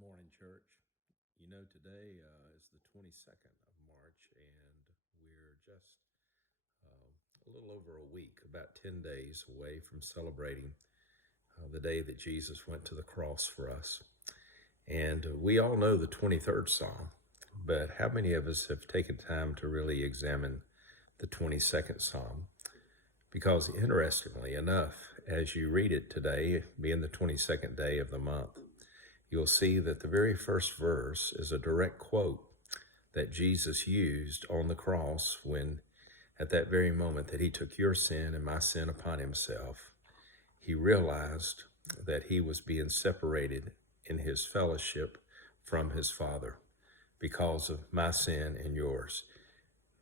morning, church. You know, today is the 22nd of March, and we're just a little over a week, about 10 days away from celebrating the day that Jesus went to the cross for us. And we all know the 23rd Psalm, but how many of us have taken time to really examine the 22nd Psalm? Because interestingly enough, as you read it today, being the 22nd day of the month, you'll see that the very first verse is a direct quote that Jesus used on the cross when, at that very moment that he took your sin and my sin upon himself, he realized that he was being separated in his fellowship from his Father because of my sin and yours.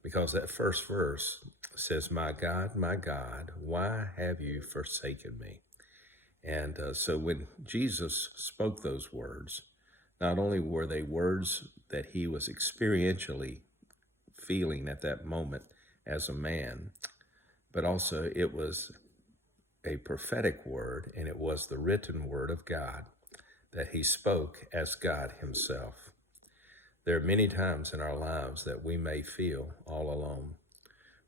Because that first verse says, my God, why have you forsaken me? And so when Jesus spoke those words, not only were they words that he was experientially feeling at that moment as a man, but also it was a prophetic word, and it was the written word of God that he spoke as God himself. There are many times in our lives that we may feel all alone,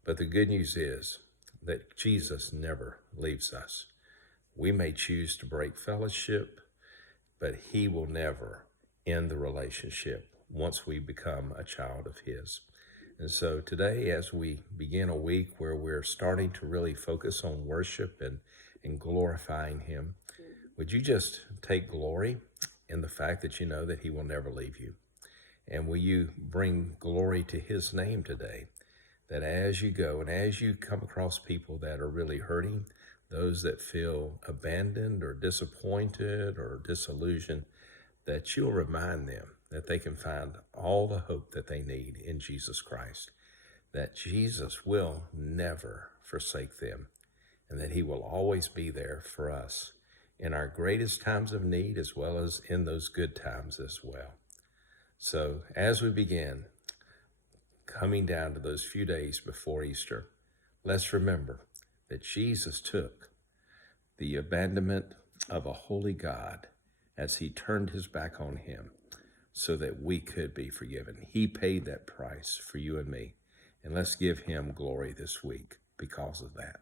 but the good news is that Jesus never leaves us. We may choose to break fellowship, but he will never end the relationship once we become a child of his. And so today, as we begin a week where we're starting to really focus on worship and glorifying him, would you just take glory in the fact that you know that he will never leave you? And will you bring glory to his name today? That as you go and as you come across people that are really hurting, those that feel abandoned or disappointed or disillusioned, that you'll remind them that they can find all the hope that they need in Jesus Christ, that Jesus will never forsake them, and that he will always be there for us in our greatest times of need as well as in those good times as well. So as we begin coming down to those few days before Easter, let's remember that Jesus took the abandonment of a holy God as he turned his back on him so that we could be forgiven. He paid that price for you and me. And let's give him glory this week because of that.